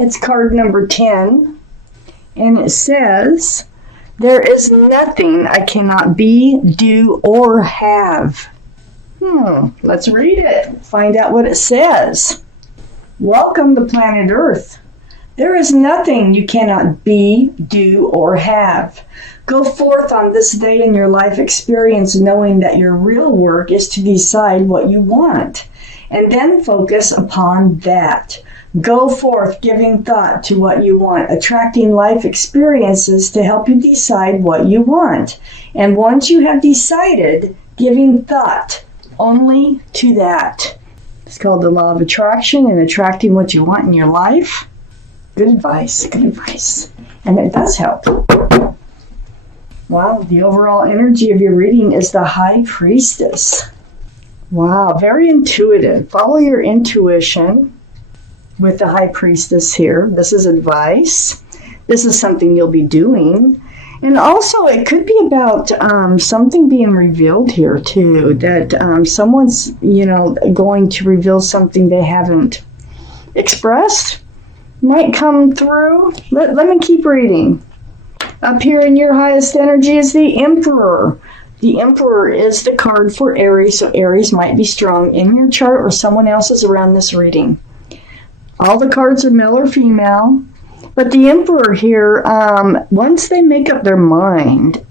It's card number 10, and it says, there is nothing I cannot be, do, or have. Let's read it. Find out what it says. Welcome to planet Earth. There is nothing you cannot be, do, or have. Go forth on this day in your life experience knowing that your real work is to decide what you want, and then focus upon that. Go forth giving thought to what you want, attracting life experiences to help you decide what you want. And once you have decided, giving thought only to that. It's called the law of attraction and attracting what you want in your life. Good advice, good advice. And it does help. Wow, the overall energy of your reading is the High Priestess. Wow, very intuitive. Follow your intuition with the High Priestess here. This is advice. This is something you'll be doing. And also, it could be about something being revealed here, too. That someone's, going to reveal something they haven't expressed. Might come through. Let me keep reading. Up here in your highest energy is the Emperor. The Emperor is the card for Aries, so Aries might be strong in your chart or someone else's around this reading. All the cards are male or female, but the Emperor here, once they make up their mind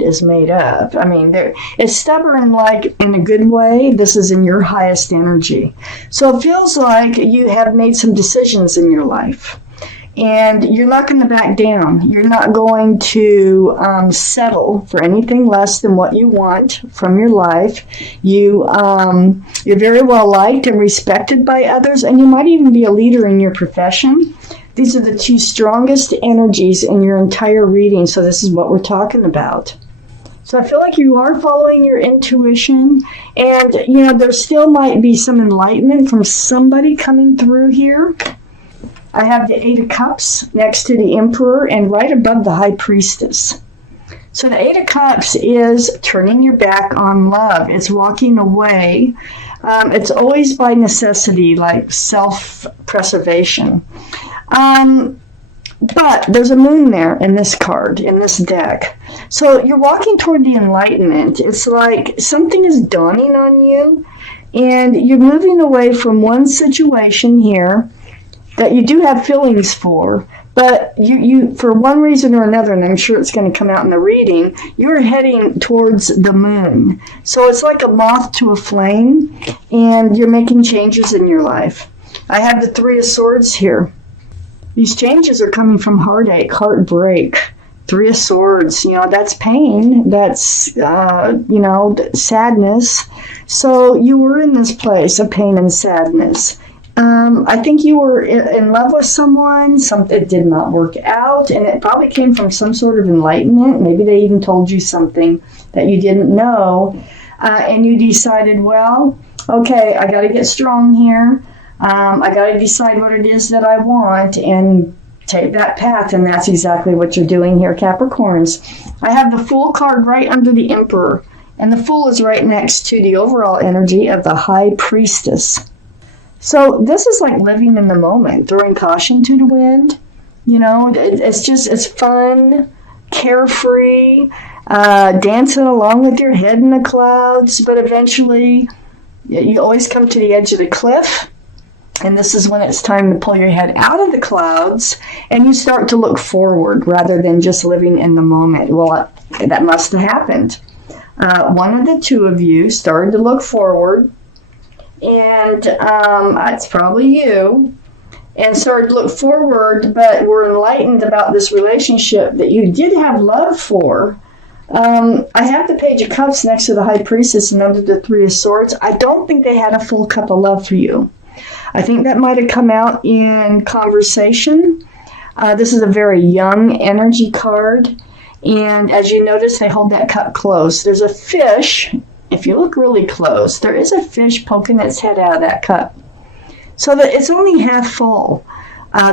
is made up. I mean, it's stubborn, like in a good way. This is in your highest energy. So it feels like you have made some decisions in your life. And you're not going to back down. You're not going to settle for anything less than what you want from your life. You're very well liked and respected by others, and you might even be a leader in your profession. These are the two strongest energies in your entire reading, so this is what we're talking about. So I feel like you are following your intuition, and there still might be some enlightenment from somebody coming through here. I have the Eight of Cups next to the Emperor and right above the High Priestess. So the Eight of Cups is turning your back on love. It's walking away. It's always by necessity, like self-preservation. But there's a moon there in this card, in this deck. So you're walking toward the enlightenment. It's like something is dawning on you, and you're moving away from one situation here that you do have feelings for, but you for one reason or another, and I'm sure it's going to come out in the reading, you're heading towards the moon. So it's like a moth to a flame, and you're making changes in your life. I have the Three of Swords here. These changes are coming from heartache, heartbreak. Three of Swords, that's pain, that's, sadness. So you were in this place of pain and sadness. I think you were in love with someone, something did not work out, and it probably came from some sort of enlightenment. Maybe they even told you something that you didn't know, and you decided, well, okay, I got to get strong here. I got to decide what it is that I want and take that path, and that's exactly what you're doing here, Capricorns. I have the Fool card right under the Emperor, and the Fool is right next to the overall energy of the High Priestess. So this is like living in the moment, throwing caution to the wind. It's fun, carefree, dancing along with your head in the clouds, but eventually you always come to the edge of the cliff, and this is when it's time to pull your head out of the clouds, and you start to look forward rather than just living in the moment. Well, that must have happened. One of the two of you started to look forward, and it's probably you, and started to look forward, but were enlightened about this relationship that you did have love for. I have the Page of Cups next to the High Priestess and under the Three of Swords. I don't think they had a full cup of love for you. I think that might have come out in conversation. This is a very young energy card, and as you notice, they hold that cup close. There's a fish. If you look really close, there is a fish poking its head out of that cup. So that it's only half full.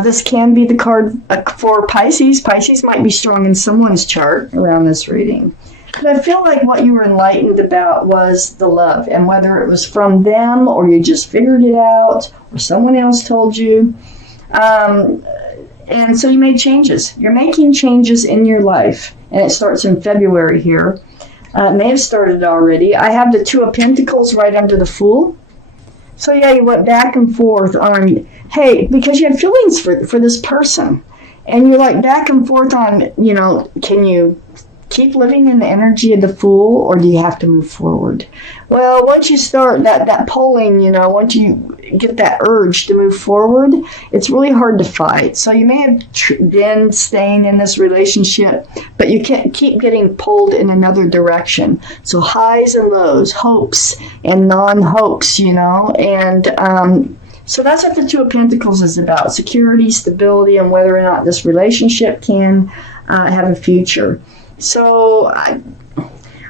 This can be the card for Pisces. Pisces might be strong in someone's chart around this reading. But I feel like what you were enlightened about was the love. And whether it was from them or you just figured it out or someone else told you, And so you made changes. You're making changes in your life. And it starts in February here. It may have started already. I have the Two of Pentacles right under the Fool. So yeah, you went back and forth on, hey, because you had feelings for this person. And you're like back and forth on, can you keep living in the energy of the Fool, or do you have to move forward? Well, once you start that polling, once you get that urge to move forward, it's really hard to fight. So you may have been staying in this relationship, but you can't keep getting pulled in another direction. So highs and lows, hopes and non-hopes, and so that's what the Two of Pentacles is about: security, stability, and whether or not this relationship can have a future. So I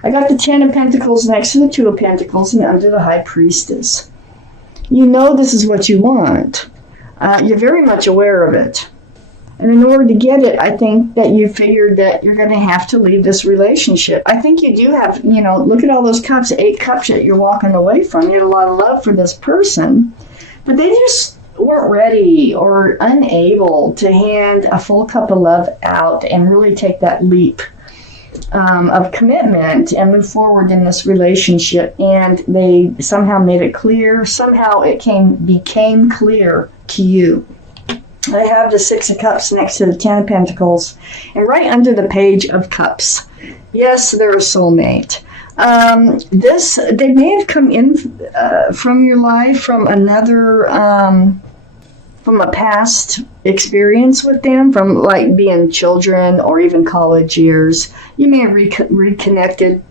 got the Ten of Pentacles next to the Two of Pentacles and under the High Priestess. This is what you want. You're very much aware of it. And in order to get it, I think that you figured that you're going to have to leave this relationship. I think you do have, look at all those cups, 8 cups that you're walking away from. You had a lot of love for this person, but they just weren't ready or unable to hand a full cup of love out and really take that leap of commitment and move forward in this relationship. And they somehow made it clear. Somehow it became clear to you. I have the Six of Cups next to the Ten of Pentacles and right under the Page of Cups. Yes, they're a soulmate. They may have come in from your life from another from a past experience with them, from like being children or even college years. You may have reconnected.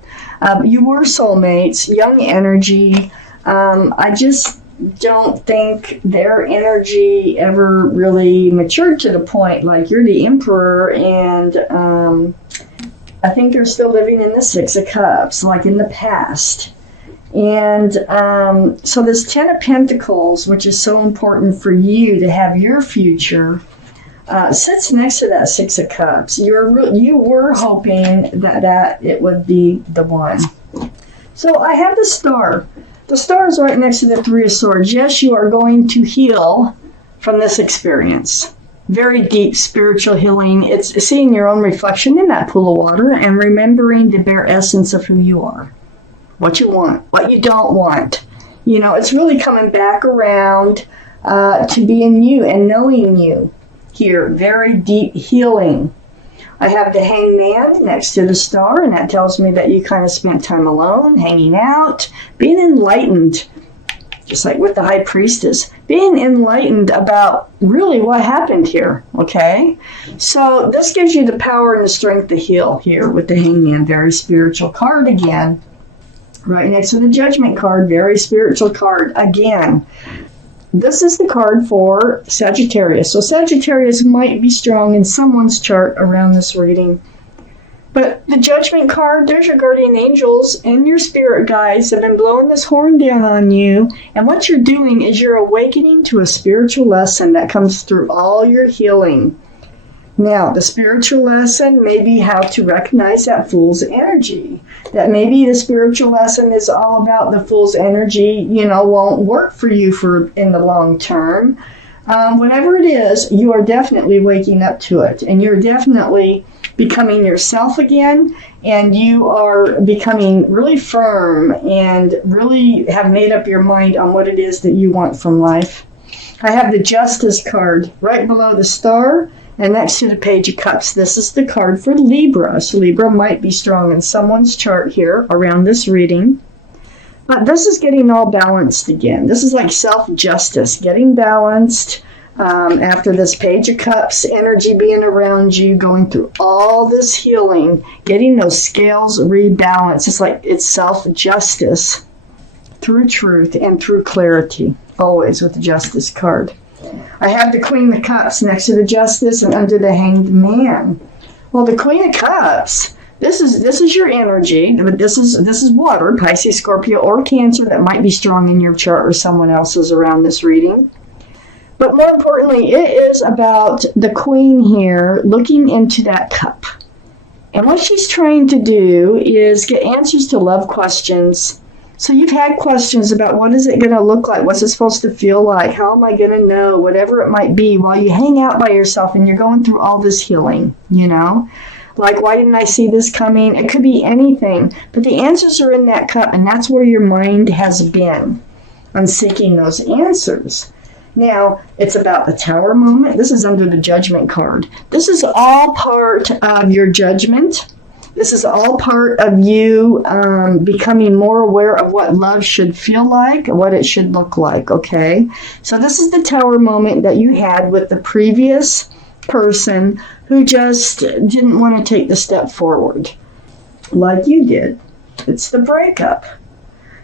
You were soulmates, young energy. I just don't think their energy ever really matured to the point like you're the Emperor, and I think they're still living in the Six of Cups, like in the past. And so this Ten of Pentacles, which is so important for you to have your future, sits next to that Six of Cups. You were hoping that it would be the one. So I have the Star. The Star is right next to the Three of Swords. Yes, you are going to heal from this experience. Very deep spiritual healing. It's seeing your own reflection in that pool of water and remembering the bare essence of who you are. What you want, what you don't want. It's really coming back around to being you and knowing you here. Very deep healing. I have the Hangman next to the Star, and that tells me that you kind of spent time alone, hanging out, being enlightened. Just like with the High Priestess, being enlightened about really what happened here, okay? So this gives you the power and the strength to heal here with the Hangman. Very spiritual card again. Right next to the Judgment card, very spiritual card again. This is the card for Sagittarius. So Sagittarius might be strong in someone's chart around this reading. But the Judgment card, there's your guardian angels and your spirit guides have been blowing this horn down on you. And what you're doing is you're awakening to a spiritual lesson that comes through all your healing. Now, the spiritual lesson may be how to recognize that Fool's energy. That maybe the spiritual lesson is all about the Fool's energy, won't work for you in the long term. Whatever it is, you are definitely waking up to it. And you're definitely becoming yourself again. And you are becoming really firm and really have made up your mind on what it is that you want from life. I have the Justice card right below the Star. And next to the Page of Cups, this is the card for Libra. So Libra might be strong in someone's chart here around this reading. But this is getting all balanced again. This is like self-justice, getting balanced after this Page of Cups, energy being around you, going through all this healing, getting those scales rebalanced. It's like it's self-justice through truth and through clarity, always with the Justice card. I have the Queen of Cups next to the Justice and under the Hanged Man. Well, the Queen of Cups, this is your energy, but this is water, Pisces, Scorpio, or Cancer that might be strong in your chart or someone else's around this reading. But more importantly, it is about the Queen here looking into that cup. And what she's trying to do is get answers to love questions So you've had questions about what is it going to look like? What's it supposed to feel like? How am I going to know? Whatever it might be while you hang out by yourself and you're going through all this healing, you know? Like, why didn't I see this coming? It could be anything. But the answers are in that cup, and that's where your mind has been on seeking those answers. Now, it's about the Tower moment. This is under the Judgment card. This is all part of your judgment. This is all part of you becoming more aware of what love should feel like, what it should look like, okay? So this is the Tower moment that you had with the previous person who just didn't want to take the step forward like you did. It's the breakup.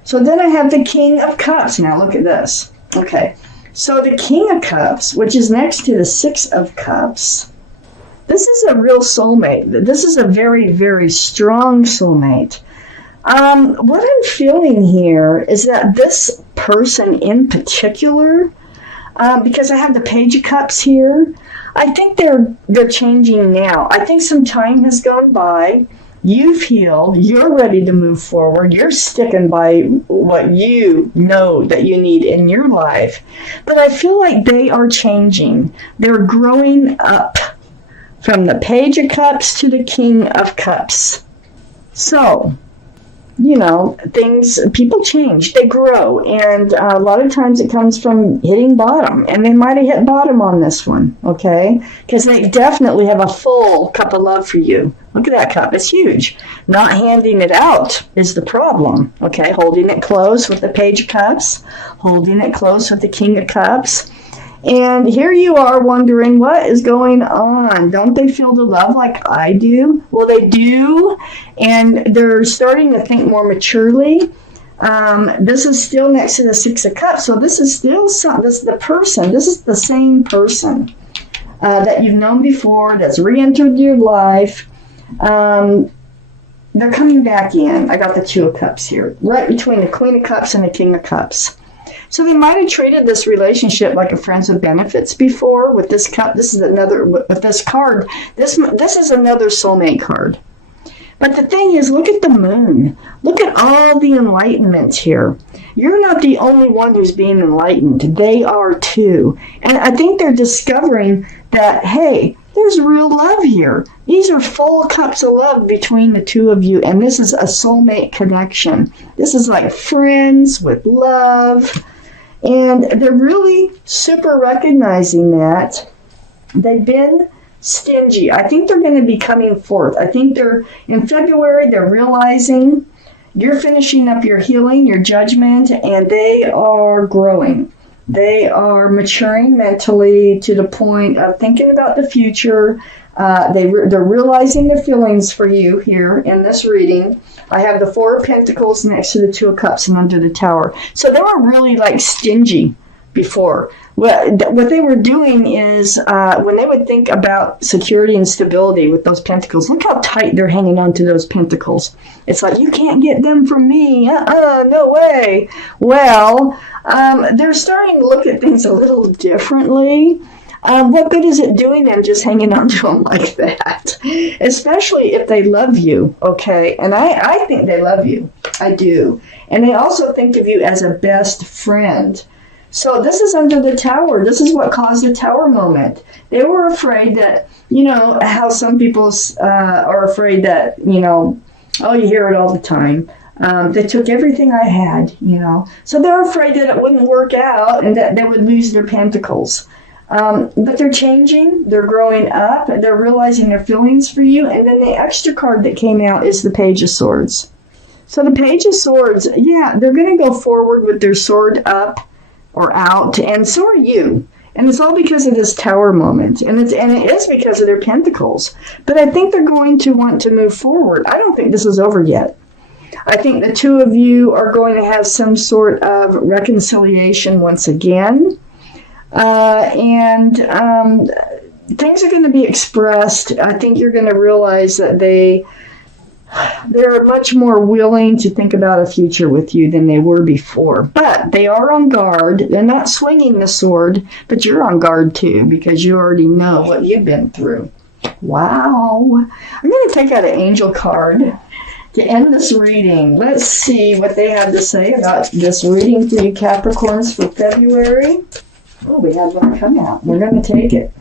So then I have the King of Cups. Now look at this. Okay, so the King of Cups, which is next to the Six of Cups, this is a real soulmate. This is a very, very strong soulmate. What I'm feeling here is that this person in particular, because I have the Page of Cups here, I think they're changing now. I think some time has gone by. You've healed. You're ready to move forward. You're sticking by what you know that you need in your life. But I feel like they are changing. They're growing up from the Page of Cups to the King of Cups. So, you know, people change, they grow, and a lot of times it comes from hitting bottom, and they might have hit bottom on this one, okay? Because they definitely have a full cup of love for you. Look at that cup, it's huge. Not handing it out is the problem, okay? Holding it close with the Page of Cups, holding it close with the King of Cups. And here you are wondering, what is going on? Don't they feel the love like I do? Well, they do, and they're starting to think more maturely. This is still next to the Six of Cups, so this is still this is the same person that you've known before, that's re-entered your life. They're coming back in. I got the Two of Cups here, right between the Queen of Cups and the King of Cups. So they might have treated this relationship like a friends with benefits before with this cup. This is another, with this card, this is another soulmate card. But the thing is, look at the moon. Look at all the enlightenment here. You're not the only one who's being enlightened. They are too. And I think they're discovering that, hey, there's real love here. These are full cups of love between the two of you, and this is a soulmate connection. This is like friends with love. And they're really super recognizing that they've been stingy. I think they're going to be coming forth. I think in February, they're realizing you're finishing up your healing, your judgment, and they are growing. They are maturing mentally to the point of thinking about the future. They're realizing their feelings for you here in this reading. I have the Four of Pentacles next to the Two of Cups and under the Tower. So they were really like stingy before. What they were doing is when they would think about security and stability with those pentacles, look how tight they're hanging on to those pentacles. It's like, you can't get them from me. No way. Well, they're starting to look at things a little differently. What good is it doing them just hanging on to them like that? Especially if they love you, okay? And I think they love you. I do. And they also think of you as a best friend. So this is under the Tower. This is what caused the Tower moment. They were afraid that, you know, how some people are afraid that, you know, oh, you hear it all the time. They took everything I had, you know. So they're afraid that it wouldn't work out and that they would lose their pentacles. But they're changing, they're growing up, they're realizing their feelings for you, and then the extra card that came out is the Page of Swords. So the Page of Swords, yeah, they're going to go forward with their sword up or out, and so are you. And it's all because of this Tower moment, and it is because of their pentacles. But I think they're going to want to move forward. I don't think this is over yet. I think the two of you are going to have some sort of reconciliation once again. And things are going to be expressed. I think you're going to realize that they're much more willing to think about a future with you than they were before. But they are on guard. They're not swinging the sword, but you're on guard too because you already know what you've been through. Wow. I'm going to take out an angel card to end this reading, let's see what they have to say about this reading for you Capricorns for February. Oh, we had one come out. We're going to take it.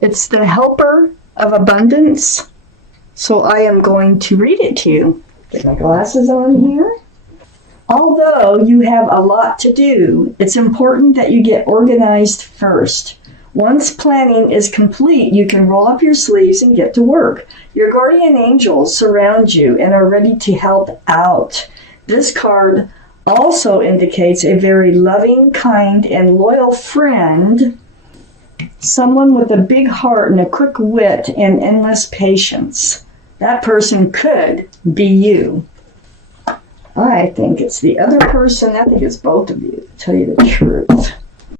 It's the Helper of Abundance. So I am going to read it to you. Get my glasses on here. Although you have a lot to do, it's important that you get organized first. Once planning is complete, you can roll up your sleeves and get to work. Your guardian angels surround you and are ready to help out. This card also indicates a very loving, kind, and loyal friend, someone with a big heart and a quick wit and endless patience. That person could be you. I think it's the other person. I think it's both of you, to tell you the truth.